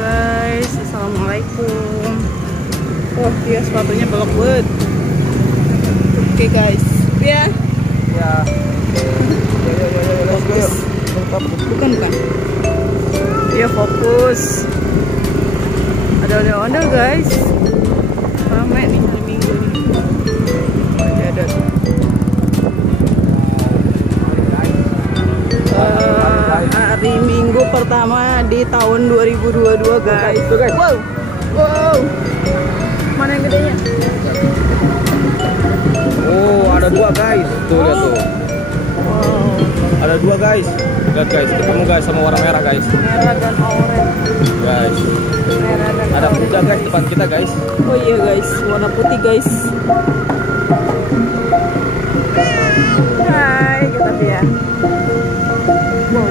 guys, assalamualaikum. Oh dia sepatunya belok banget. Oke guys, ya. Ya. Fokus. Bukan. Ya fokus. Ada ondel-ondel guys. Ramai nih hari Minggu nih. Ada tuh. Hari Minggu pertama di tahun 2022 guys. Wow. Mana yang gedenya? Oh, ada dua guys. Tuh lihat tuh. Wow. Ada dua guys. Lihat guys, ketemu guys sama warna merah guys. Merah dan oranye. Guys. Merah dan Ada oranye. kuda guys depan kita guys. Oh iya guys, warna putih guys. Hai, kata dia. Wow.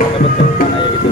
Ya betul, mana ya gitu.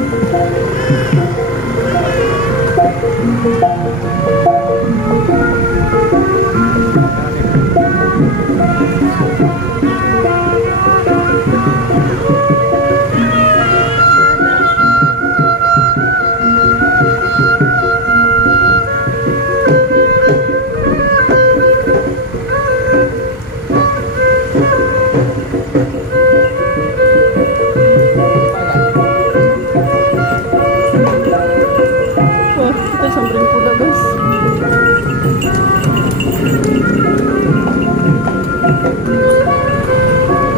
Wah, kita samperin kuda guys.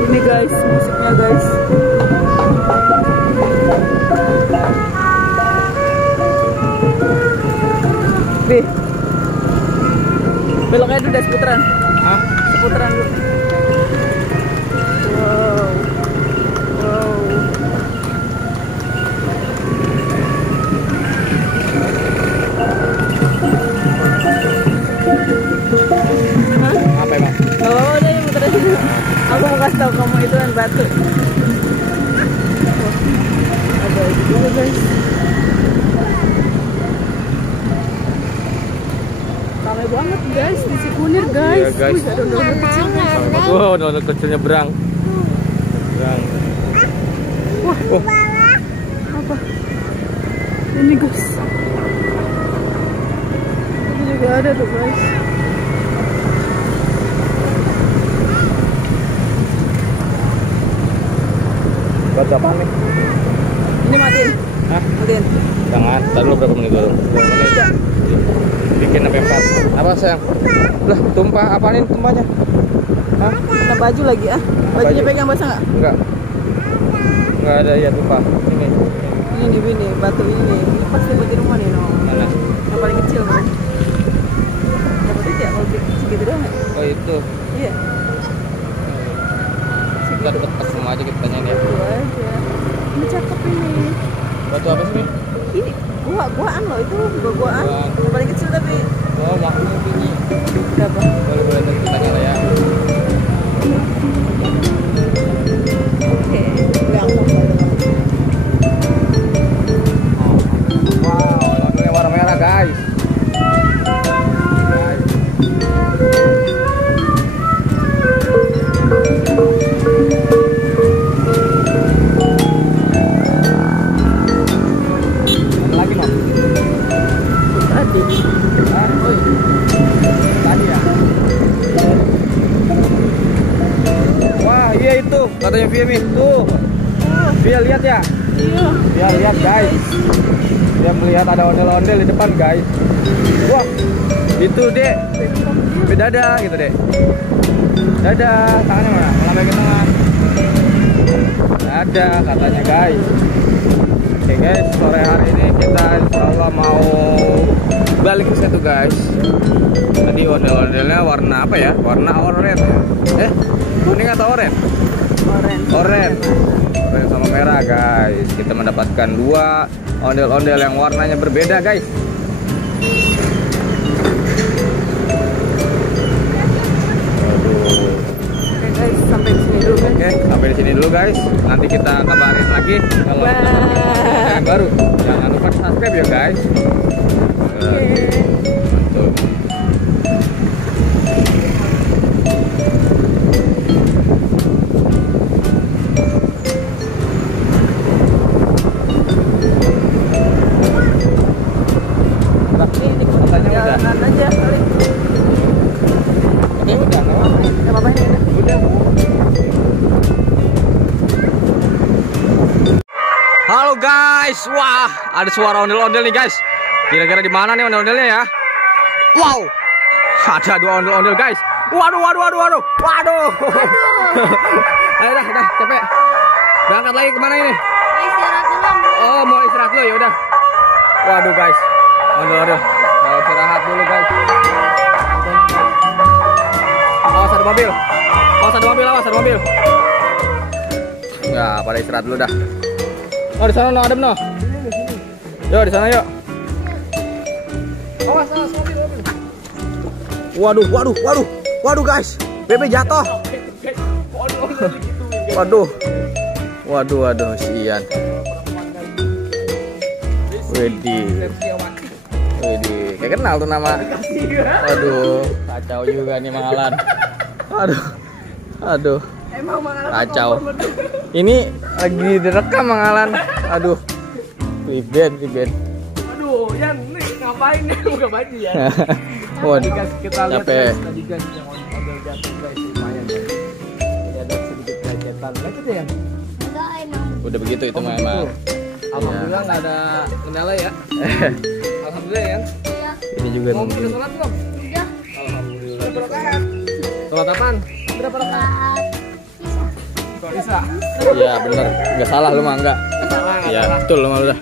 Ini guys, musiknya guys. Bih. Beloknya itu udah seputaran. Hah? Seputaran dulu. Wow. Hah? Apa emang? Gak apa-apa deh yang muter aja. Aku mau kasih tau kamu itu kan batu. Wah, ada itu juga guys. Ramai banget guys di Cikunir guys. Iya, guys. Wih, ada ondel-ondel kecil guys. Wow, nonton kecilnya berang. Wah, Oh, apa? Ini guys. Ini juga ada tuh guys. baca apa nih? Ini matiin. Hah? Matiin. Jangan, ntar dulu berapa menit dulu? 2 menit. Bikin sampai 4. Apa sayang? Lah, tumpah apa nih tumpahnya? Hah? Kena baju lagi ah. Bajunya baju? pegang basah nggak? Enggak ada ya tumpah. Ini. Ini batu ini. Ini pasti buat di rumah nih no. Mana? Yang paling kecil no. Dapat itu ya kalau segitu doang ya? Oh, itu. Iya. Ntar Segitu. dekat semua aja kita tanyain ya. Itu aja. Ini cakep ini. Batu apa sih? Ini buah-buahan loh itu buah-buahan. Buah. Yang paling kecil tapi Oh, makanya ini. berapa? Boleh ntar kita tanya lah ya. Oke. Gampang. Wow, ondel warna merah guys. Lagi mau? Tadi. Oh, tadi ya. Wah, iya itu katanya Viemi tuh. Dia lihat ya. Iya. Dia lihat guys. Dia melihat ada ondel-ondel di depan guys. Wah, itu dek. Dadah gitu dek. Dadah, tangannya mana? Melambaikan ke tengah. Dadah katanya guys. Oke guys, sore hari ini kita insyaallah mau balik ke situ guys. Tadi ondel-ondelnya warna apa ya? Warna oranye. Kuning atau oranye? Oranye sama merah guys. Kita mendapatkan 2 ondel-ondel yang warnanya berbeda guys. Oke guys, sampai di sini dulu guys. Oke, sampai di sini dulu guys. Nanti kita kabarin lagi kalau Bye. ada yang baru. Jangan lupa subscribe ya guys. Mantul. Halo guys, wah ada suara ondel-ondel nih guys. Kira-kira di mana nih ondel-ondelnya ya? Wow, ada 2 ondel-ondel guys. Waduh. Ayo dah, capek. Berangkat lagi kemana ini? Istirahat dulu. Oh, mau istirahat dulu ya udah. Waduh guys, ondel-ondel. Mau istirahat dulu guys. Awas ada mobil. Awas ada mobil. Nggak, pada istirahat dulu dah. Oh di sana no, adem no. Yuk di sana yuk. Awas mobil. Waduh guys, bebe jatuh. Waduh, sian. Widih, kayak kenal tuh nama. Waduh, kacau juga nih Mang Alan. Aduh, kacau. Ini lagi direkam Mang Alan. Aduh, riben. Aduh, Yan, nih ngapain nih? Buka baju ya. Waduh, Kita lihat capek. guys, tadi guys yang ondel jatuh guys, lumayan guys. Ini ada sedikit kecetan. Lanjut ya, Yan? Enggak emang. Udah begitu itu memang. Alhamdulillah nggak ada kendala ya. Alhamdulillah ya. Iya. Ini juga Mau nunggu. kita sholat belum? Udah. Alhamdulillah. Berapa rakaat? Sholat apaan? Berapa rakaat? Sholat Isya. Iya bener, nggak salah lu mah enggak. Salah, nggak Iya salah. betul lu mah udah.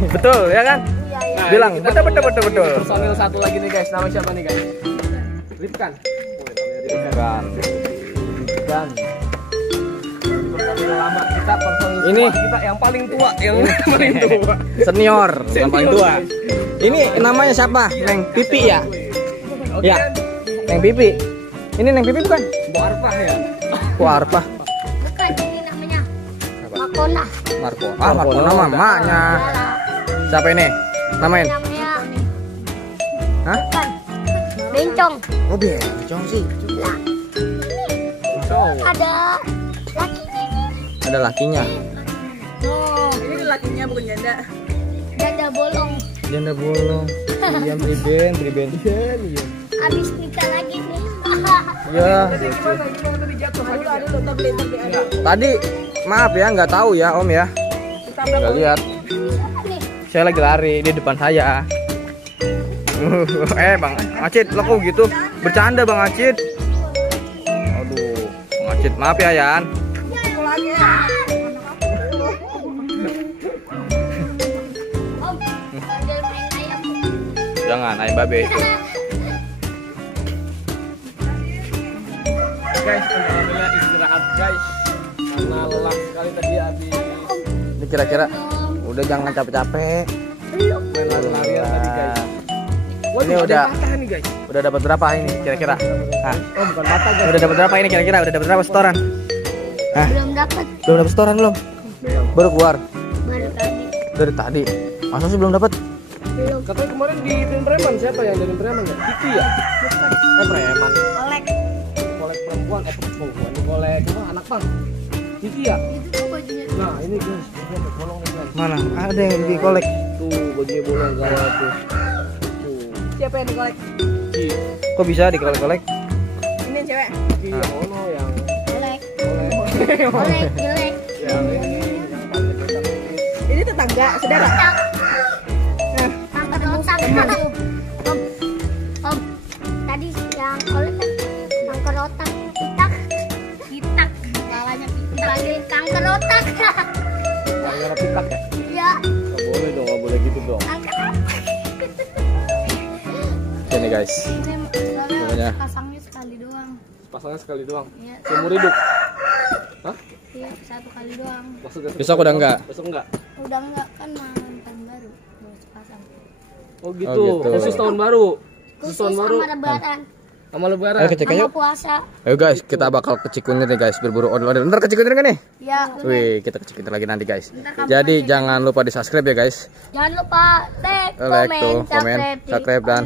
Betul ya kan? Iya. Bilang Kita betul. Personil satu lagi nih guys, nama siapa nih guys? Ripkan. Kan. Ripkan. Personil lama kita personil Ini. tua, kita yang paling tua, yang paling tua. Senior, yang paling tua. Ini namanya siapa? Neng Pipi ya? Oke, Ya. Neng Pipi. Ini Neng Pipi bukan? Bu Arfah ya. Wah, apa? Bukan ini namanya. Makona. Marco. Ah, Marco nama mamanya. Siapa ini? Namain? Namanya Hah? bukan. Bencong. Oh, bencong sih. Ada lakinya nih. Ada lakinya. Oh, Ini lakinya bukan janda. dada bolong. Janda bolong. Diam priben. Habis nikah lagi nih. Ya. Gimana tadi jatuh? Aduh, tak beli. Tadi maaf ya, nggak tahu ya Om ya. Nggak lihat. Siapa nih? Saya lagi lari di depan saya. Bang Acit, lo kok gitu? Bercanda Bang Acit. Aduh, Bang Acit, maaf ya Yan. Om, panggil main ayam. Jangan, ayam babe itu. Guys, alhamdulillah istirahat guys. Karena lelah sekali tadi habis Ini kira-kira udah jangan capek-capek. main lari-larian tadi guys. Waduh, Ini ada udah- yang patah nih guys. Udah dapat berapa ini kira-kira? Hah? Oh, bukan patah guys. Udah dapat berapa ini kira-kira? Udah dapat berapa setoran? Hah? Belum dapat. Belum dapat setoran belum? Baru keluar Baru tadi. dari tadi. Masa sih belum dapat? Belum. Katanya kemarin di tim preman, siapa yang dari preman ya? Kiki ya? Preman. Kolek. Kolek perempuan, perempuan kolek apa anak bang? Kiki ya? Itu tuh bajunya. Nah, ini guys, bajunya ada bolong nih guys. Mana? Ada yang di kolek. Tuh, bajunya bolong gawat tuh. Tuh, Siapa yang dikolek? Kiki. Kok bisa di kolek-kolek? Ini yang cewek. Kiki yang ono yang Kolek. kolek. Kolek jelek. Yang ini, yang paling dekat ini. Ini tetangga, saudara. Otak. Kanker otak. Om. Tadi yang kolek kan kanker otak. Pitak. Salahnya pitak. Dipanggil kanker otak. Yang merah pitak ya? Iya. Nggak boleh dong, nggak boleh gitu dong. Kanker otak. Sini guys. Pokoknya. Pasangnya sekali doang. Pasangnya sekali doang. Iya. Seumur hidup. Hah? Iya, satu kali doang. Maksudnya Besok udah enggak? Besok enggak? Udah enggak kan tahun baru. Baru sepasang. Oh gitu. Oh, gitu. Khusus tahun baru. Khusus Khusus tahun baru. sama lebaran. Sama lebaran. Ayo kecek ayo. Sama puasa. Ayo guys, kita bakal ke Cikunir nih guys, berburu ondel-ondel. Ntar ke Cikunir kan nih? Ya. Wih, kita ke Cikunir lagi nanti guys. Jadi jangan lupa di subscribe ya guys. Jangan lupa like, Like tuh, komen, subscribe, dan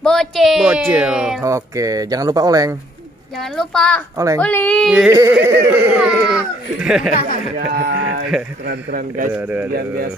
bocil. Bocil. Oke, jangan lupa oleng. Jangan lupa Oleng. Uli. Yeay. Guys, keren-keren guys. Aduh, aduh, Yang aduh. biasa